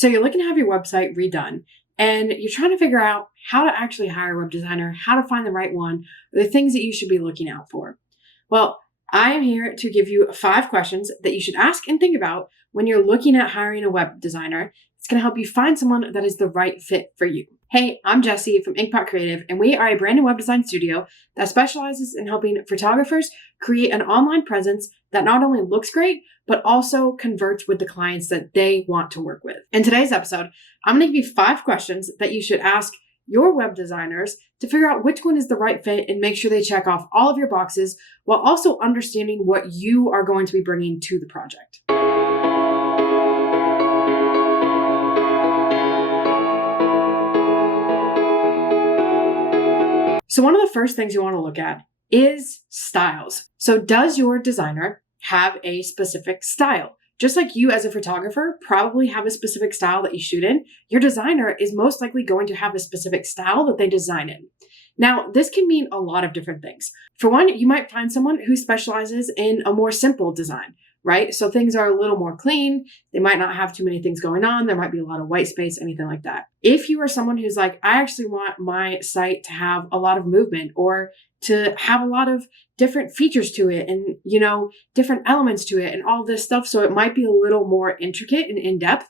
So you're looking to have your website redone and you're trying to figure out how to actually hire a web designer, how to find the right one, or the things that you should be looking out for. Well, I am here to give you 5 questions that you should ask and think about when you're looking at hiring a web designer. It's going to help you find someone that is the right fit for you. Hey, I'm Jessie from Inkpot Creative, and we are a brand new web design studio that specializes in helping photographers create an online presence that not only looks great, but also converts with the clients that they want to work with. In today's episode, I'm going to give you 5 questions that you should ask your web designers to figure out which one is the right fit and make sure they check off all of your boxes while also understanding what you are going to be bringing to the project. So one of the first things you want to look at is styles. So does your designer have a specific style? Just like you as a photographer probably have a specific style that you shoot in, your designer is most likely going to have a specific style that they design in. Now, this can mean a lot of different things. For one, you might find someone who specializes in a more simple design, right? So things are a little more clean. They might not have too many things going on. There might be a lot of white space, anything like that. If you are someone who's like, I actually want my site to have a lot of movement or to have a lot of different features to it and, different elements to it and all this stuff. So it might be a little more intricate and in-depth.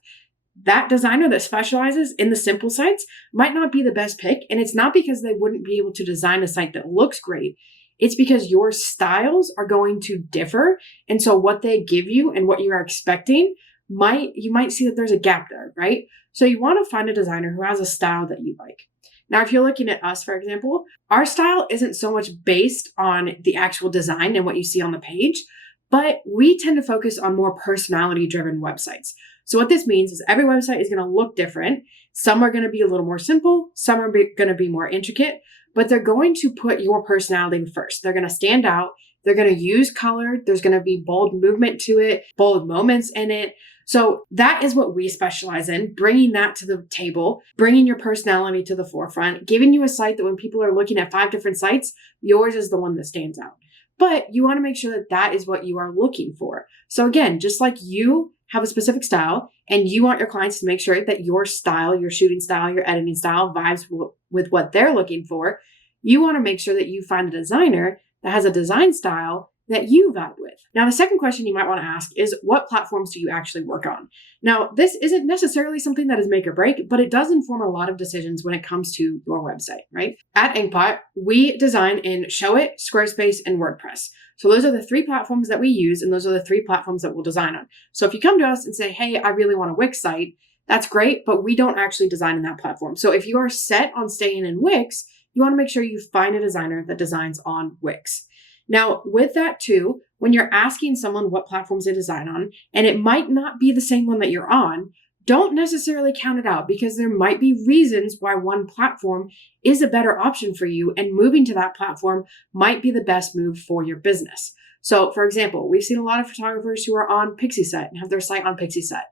That designer that specializes in the simple sites might not be the best pick. And it's not because they wouldn't be able to design a site that looks great. It's because your styles are going to differ. And so what they give you and what you are expecting you might see that there's a gap there, right? So you want to find a designer who has a style that you like. Now, if you're looking at us, for example, our style isn't so much based on the actual design and what you see on the page, but we tend to focus on more personality-driven websites. So what this means is every website is going to look different. Some are going to be a little more simple. Some are going to be more intricate, but they're going to put your personality first. They're going to stand out. They're going to use color. There's going to be bold movement to it, bold moments in it. So that is what we specialize in, bringing that to the table, bringing your personality to the forefront, giving you a site that when people are looking at 5 different sites, yours is the one that stands out. But you want to make sure that that is what you are looking for. So again, just like you have a specific style and you want your clients to make sure that your style, your shooting style, your editing style vibes with what they're looking for, you want to make sure that you find a designer that has a design style that you vibe with. Now, the second question you might want to ask is, what platforms do you actually work on? Now, this isn't necessarily something that is make or break, but it does inform a lot of decisions when it comes to your website, right? At Inkpot, we design in Showit, Squarespace, and WordPress. So those are the 3 platforms that we use, and those are the 3 platforms that we'll design on. So if you come to us and say, hey, I really want a Wix site, that's great, but we don't actually design in that platform. So if you are set on staying in Wix, you want to make sure you find a designer that designs on Wix. Now, with that too, when you're asking someone what platforms they design on, and it might not be the same one that you're on, don't necessarily count it out because there might be reasons why one platform is a better option for you, and moving to that platform might be the best move for your business. So for example, we've seen a lot of photographers who are on Pixieset and have their site on Pixieset.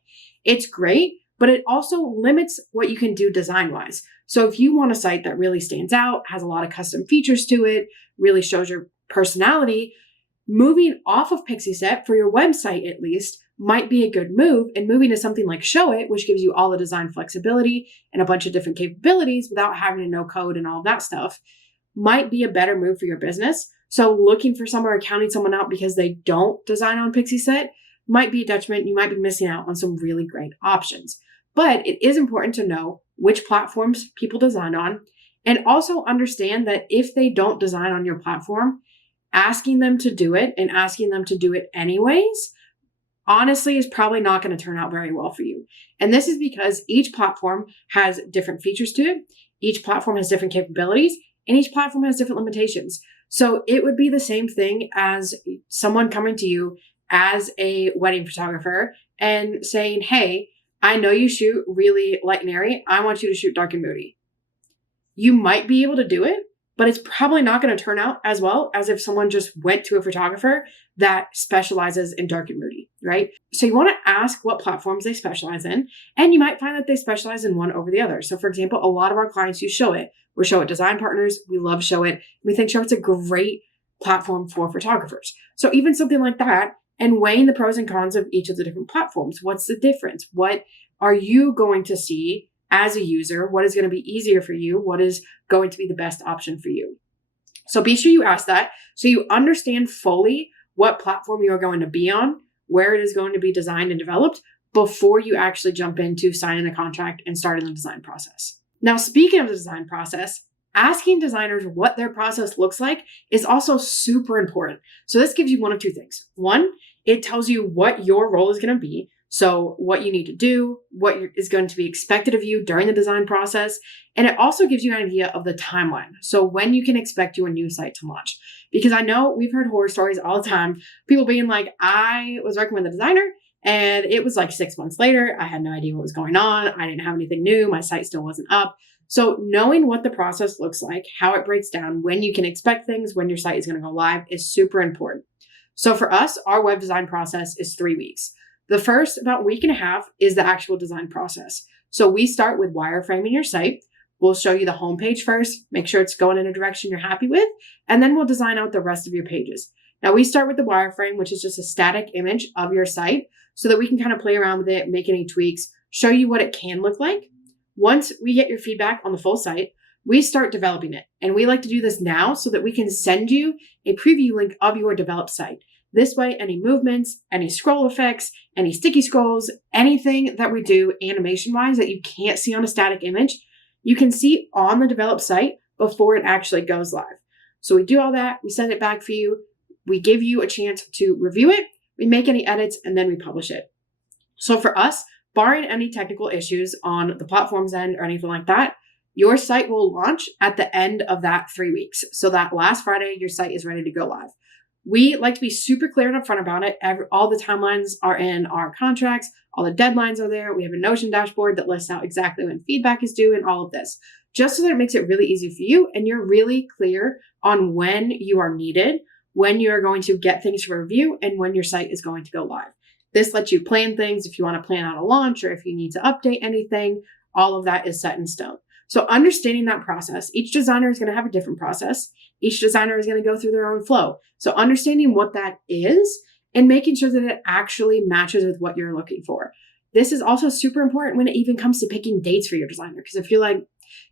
It's great, but it also limits what you can do design-wise. So if you want a site that really stands out, has a lot of custom features to it, really shows your personality, moving off of Pixieset for your website at least might be a good move, and moving to something like Showit, which gives you all the design flexibility and a bunch of different capabilities without having to know code and all of that stuff, might be a better move for your business. So looking for someone or counting someone out because they don't design on Pixieset might be a detriment. You might be missing out on some really great options. But it is important to know which platforms people design on, and also understand that if they don't design on your platform, asking them to do it and asking them to do it anyways, honestly, is probably not going to turn out very well for you. And this is because each platform has different features to it. Each platform has different capabilities, and each platform has different limitations. So it would be the same thing as someone coming to you as a wedding photographer and saying, hey, I know you shoot really light and airy. I want you to shoot dark and moody. You might be able to do it, but it's probably not going to turn out as well as if someone just went to a photographer that specializes in dark and moody, right? So you want to ask what platforms they specialize in, and you might find that they specialize in one over the other. So for example, a lot of our clients use Showit. We're Showit design partners. We love Showit. We think Showit's a great platform for photographers. So even something like that, and weighing the pros and cons of each of the different platforms. What's the difference? What are you going to see as a user? What is going to be easier for you? What is going to be the best option for you? So be sure you ask that so you understand fully what platform you are going to be on, where it is going to be designed and developed before you actually jump into signing the contract and starting the design process. Now, speaking of the design process, asking designers what their process looks like is also super important. So this gives you one of two things. One, it tells you what your role is going to be. So what you need to do, what is going to be expected of you during the design process. And it also gives you an idea of the timeline. So when you can expect your new site to launch. Because I know we've heard horror stories all the time. People being like, I was working with a designer and it was like 6 months later. I had no idea what was going on. I didn't have anything new. My site still wasn't up. So knowing what the process looks like, how it breaks down, when you can expect things, when your site is going to go live is super important. So for us, our web design process is 3 weeks. The first about week and a half is the actual design process. So we start with wireframing your site. We'll show you the homepage first, make sure it's going in a direction you're happy with, and then we'll design out the rest of your pages. Now we start with the wireframe, which is just a static image of your site so that we can kind of play around with it, make any tweaks, show you what it can look like. Once we get your feedback on the full site, we start developing it. And we like to do this now so that we can send you a preview link of your developed site. This way, any movements, any scroll effects, any sticky scrolls, anything that we do animation-wise that you can't see on a static image, you can see on the developed site before it actually goes live. So we do all that, we send it back for you, we give you a chance to review it, we make any edits, and then we publish it. So for us, barring any technical issues on the platform's end or anything like that, your site will launch at the end of that 3 weeks. So that last Friday, your site is ready to go live. We like to be super clear and upfront about it. All the timelines are in our contracts. All the deadlines are there. We have a Notion dashboard that lists out exactly when feedback is due and all of this, just so that it makes it really easy for you and you're really clear on when you are needed, when you are going to get things for review, and when your site is going to go live. This lets you plan things if you want to plan out a launch or if you need to update anything. All of that is set in stone. So understanding that process, each designer is going to have a different process. Each designer is going to go through their own flow. So understanding what that is and making sure that it actually matches with what you're looking for. This is also super important when it even comes to picking dates for your designer. Because if you're like,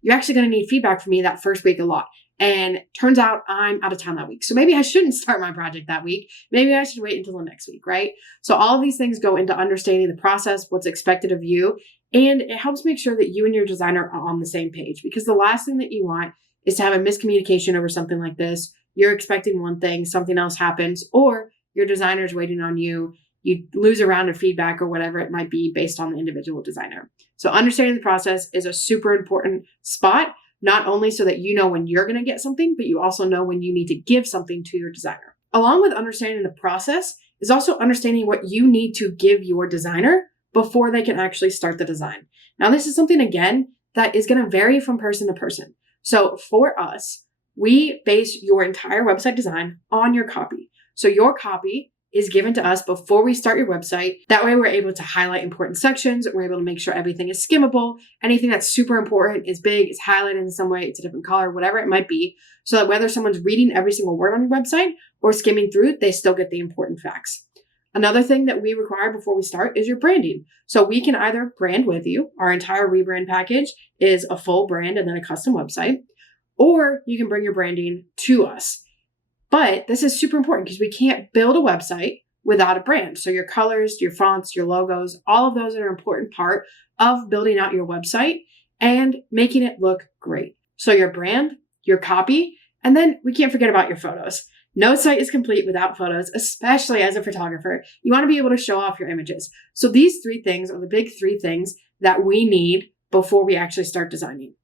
you're actually going to need feedback from me that first week a lot. And turns out I'm out of town that week. So maybe I shouldn't start my project that week. Maybe I should wait until the next week, right? So all of these things go into understanding the process, what's expected of you. And it helps make sure that you and your designer are on the same page. Because the last thing that you want is to have a miscommunication over something like this. You're expecting one thing, something else happens, or your designer's waiting on you. You lose a round of feedback or whatever it might be based on the individual designer. So understanding the process is a super important spot, not only so that you know when you're going to get something, but you also know when you need to give something to your designer. Along with understanding the process is also understanding what you need to give your designer before they can actually start the design. Now, this is something, again, that is going to vary from person to person. So for us, we base your entire website design on your copy. So your copy is given to us before we start your website. That way we're able to highlight important sections. We're able to make sure everything is skimmable. Anything that's super important is big, is highlighted in some way, it's a different color, whatever it might be. So that whether someone's reading every single word on your website or skimming through it, they still get the important facts. Another thing that we require before we start is your branding. So we can either brand with you. Our entire Rebrand package is a full brand and then a custom website, or you can bring your branding to us. But this is super important because we can't build a website without a brand. So your colors, your fonts, your logos, all of those are an important part of building out your website and making it look great. So your brand, your copy, and then we can't forget about your photos. No site is complete without photos, especially as a photographer. You want to be able to show off your images. So these three things are the big three things that we need before we actually start designing.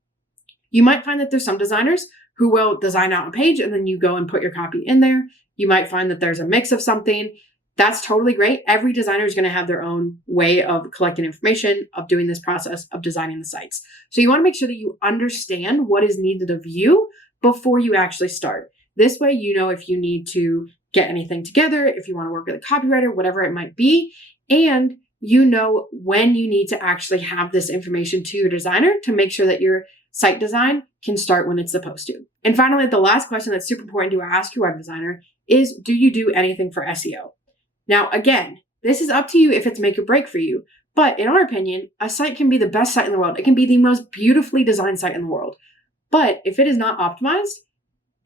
You might find that there's some designers who will design out a page and then you go and put your copy in there. You might find that there's a mix of something. That's totally great. Every designer is going to have their own way of collecting information, of doing this process, of designing the sites. So you want to make sure that you understand what is needed of you before you actually start. This way, you know if you need to get anything together, if you want to work with a copywriter, whatever it might be, and you know when you need to actually have this information to your designer to make sure that your site design can start when it's supposed to. And finally, the last question that's super important to ask your web designer is, do you do anything for SEO? Now, again, this is up to you if it's make or break for you, But in our opinion, a site can be the best site in the world. It can be the most beautifully designed site in the world. But if it is not optimized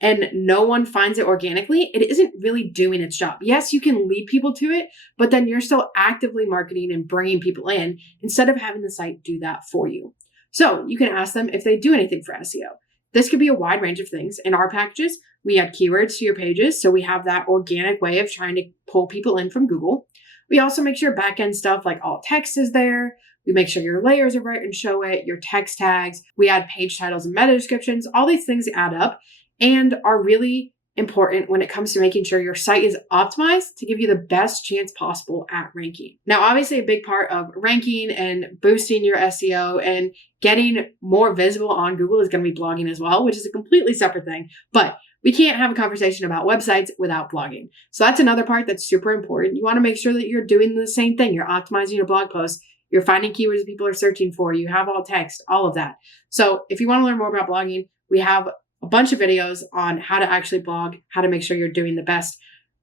and no one finds it organically, it isn't really doing its job. Yes, you can lead people to it, but then you're still actively marketing and bringing people in instead of having the site do that for you. So you can ask them if they do anything for SEO. This could be a wide range of things. In our packages, we add keywords to your pages, so we have that organic way of trying to pull people in from Google. We also make sure backend stuff like alt text is there. We make sure your layers are right in Showit, your text tags. We add page titles and meta descriptions. All these things add up and are really important when it comes to making sure your site is optimized to give you the best chance possible at ranking. Now, obviously, a big part of ranking and boosting your SEO and getting more visible on Google is going to be blogging as well, which is a completely separate thing. But we can't have a conversation about websites without blogging. So that's another part that's super important. You want to make sure that you're doing the same thing. You're optimizing your blog posts. You're finding keywords that people are searching for. You have alt text, all of that. So if you want to learn more about blogging, we have a bunch of videos on how to actually blog, how to make sure you're doing the best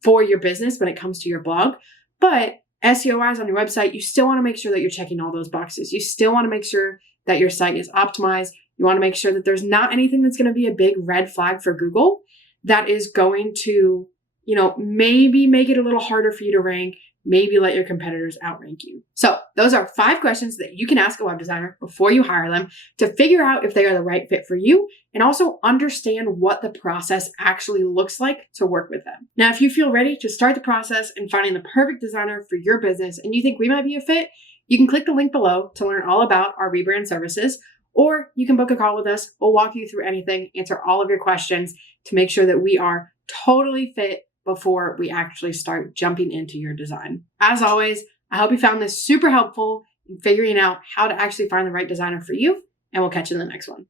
for your business when it comes to your blog. But SEO-wise on your website, you still want to make sure that you're checking all those boxes. You still want to make sure that your site is optimized. You want to make sure that there's not anything that's going to be a big red flag for Google that is going to, maybe make it a little harder for you to rank, maybe let your competitors outrank you. So those are 5 questions that you can ask a web designer before you hire them to figure out if they are the right fit for you and also understand what the process actually looks like to work with them. Now, if you feel ready to start the process and finding the perfect designer for your business and you think we might be a fit, you can click the link below to learn all about our Rebrand services, or you can book a call with us. We'll walk you through anything, answer all of your questions to make sure that we are totally fit before we actually start jumping into your design. As always, I hope you found this super helpful in figuring out how to actually find the right designer for you, and we'll catch you in the next one.